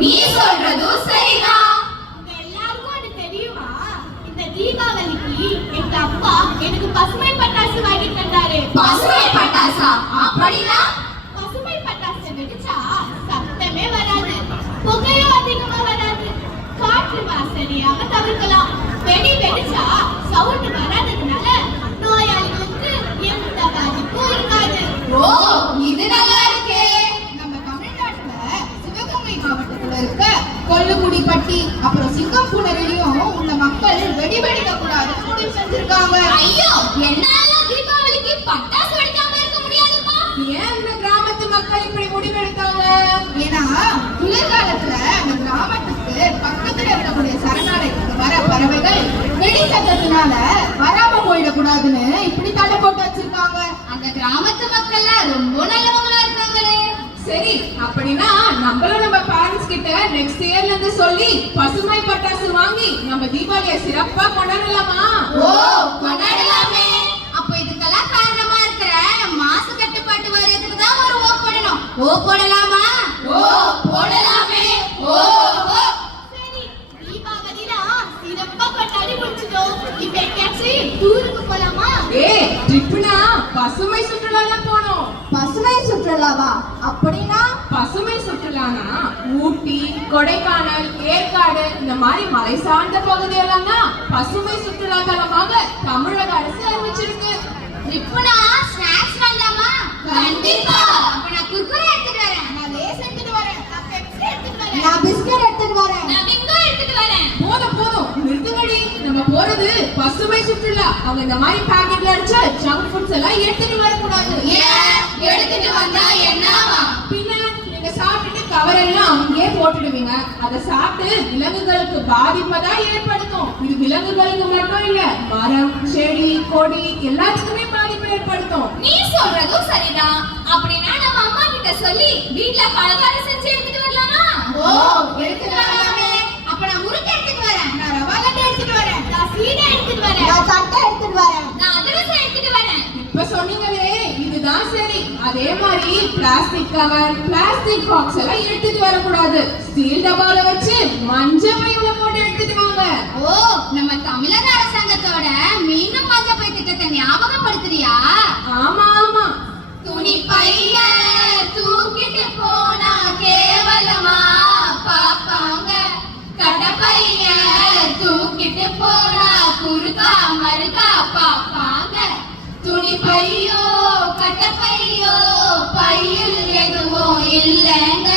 நீ சொல்றதும் சரிதான். எல்லாருக்கும் அது தெரியுமா? இந்த தீபாவளிக்கு எங்க அப்பா எனக்கு பசுமை பட்டாசு வாங்கி தந்தாரு. பசுமை பட்டாசா? அப்படின்னா பசுமை பட்டாசு வெடிச்சா சத்தமே வராது, புகையும் அதிகமா வராது, காற்று வாசனையாக தவிர்க்கலாம். வெடி வெடிச்சா சவுண்ட் வராததுனால நோயாளிகளுக்கு எந்த பாதிப்பும் இருக்காது. ஓ, இது நல்லா இருக்கே. நம்ம தமிழ்நாட்டுல சிவகங்கை மாவட்டத்துல இருக்க கொல்லுக்குடிப்பட்டி அப்புறம் சிங்கப்பூரிலையும் உள்ள மக்கள் வெடி வெடிக்க கூடாதுன்னு முடிவு செஞ்சிருக்காங்க. ஐயோ, என்னால தீபாவளிக்கு பட்டாசு வெடிக்காம இருக்க முடியாதுப்பா. ஏன் இந்த கிராமத்து மக்கள் இப்படி முடிவெடுத்தாங்க? ஏன்னா குளிர்காலத்துல அந்த கிராமத்துக்கு பக்கத்துல இருக்கக்கூடிய சரணாலயத்துக்கு வர பறவைகள் வெடி சத்தத்தினால வராம போயிடக்கூடாதுன்னு இப்படி தடை போட்டு வச்சிருக்காங்க. அந்த கிராமத்து மக்கள் ரொம்ப நல்லவங்களா இருக்காங்களே. சரி, அப்படின்னா நம்மளும் நம்ம பேரண்ட்ஸ் கிட்ட நெக்ஸ்ட் இயர்ல இருந்து சொல்லி பசுமை பட்டாசு வாங்கி நம்ம தீபாவளியை சிறப்பா கொண்டாடலாமா? ஓ, கொண்டாடலாமே. அப்ப இதுக்கெல்லாம் காரணமா இருக்கிற மாசு கட்டுப்பாட்டு வாரியத்துக்கு தான் ஒரு ஓ போடணும். ஓ போடலாமா? ஓ போடலாமே. ஓ சரி, தீபாவளினா சிறப்பா கொண்டாடி முடிச்சிட்டோம். இப்ப எங்கேயாச்சும் டூருக்கு போலாமா? ட்ரிப்னா பசுமை சுற்றுலா தான் போனோம். பசுமை சுற்றுலாவா? அப்படின்னா பசுமை சுற்றுலானா ஊட்டி, கொடைக்கானல், ஏற்காடு இந்த மாதிரி மலை சார்ந்த பகுதியெல்லாம் தான் பசுமை சுற்றுலா தலமாக தமிழக அரசு அறிவிச்சிருக்கு. ட்ரிப்னா ஸ்நாக்ஸ் வேண்டாமா? கண்டிப்பா. அப்ப நான் குர்குரே எடுத்துட்டு வரேன். நான் லேஸ் எடுத்துட்டு வரேன். நான் பெப்சி எடுத்துட்டு வரேன். நான் பிஸ்கட் எடுத்துட்டு வரேன். நான் பிங்கோ எடுத்துட்டு வரேன். போதும் நிறுத்துங்கடி. நம்ம போறது பசுமை சுற்றுலா. அவங்க இந்த மாதிரி பாக்கெட்ல அடிச்ச ஜங்க் ஃபுட்ஸ் எல்லாம் எடுத்துட்டு வரக்கூடாது. ஏன்? எடுத்துட்டு வந்தா என்னவா? பின்ன நீங்க சாப்பிட்டுட்டு கவர் எல்லாம் அங்கேயே போட்டுடுவீங்க. அதை சாப்பிட்டு விலங்குகளுக்கு பாதிப்பதான் ஏற்படுத்தும். இது விலங்குகளுக்கு மட்டும் இல்ல, மரம், செடி, கொடி எல்லாத்துக்குமே பாதிப்பு ஏற்படுத்தும். நீ சொல்றதும் சரிதான். அப்படின்னா நம்ம அம்மா கிட்ட சொல்லி வீட்ல பலகாரம் செஞ்சு எடுத்துட்டு வரலாமா? ஓ, எடுத்துட்டு வரலாமே. அப்ப நான் முறுக்கு எடுத்துட்டு வரேன். நான் ரவா லட்டு எடுத்துட்டு வரேன். நான் சீடை எடுத்துட்டு வரேன். நான் தட்டை எடுத்துட்டு வரேன். நான் அதிரசம் எடுத்துட்டு வரேன். இப்ப சொன்னீங்களே, இதுதான் சரி. அதே மாதிரி பிளாஸ்டிக் கவர், பிளாஸ்டிக் பாக்ஸ் எல்லாம் எடுத்துட்டு வரக்கூடாது. ஸ்டீல் டப்பால வச்சு மஞ்சள் பையில போட்டு எடுத்துட்டு வாங்க. ஓ, நம்ம தமிழக அரசாங்கத்தோட மீண்டும் மஞ்ச பை திட்டத்தை ஞாபகப்படுத்துறியா? ஆமா, துணி பைய தூக்கிட்டு போனா கேவலமா பாப்பாங்க, கடை பைய தூக்கிட்டு போனா குறுக்கா மறுக்கா பாப்பாங்க. துணி பையோ கட்ட பையோ பையில் எதுவும் இல்லைங்க.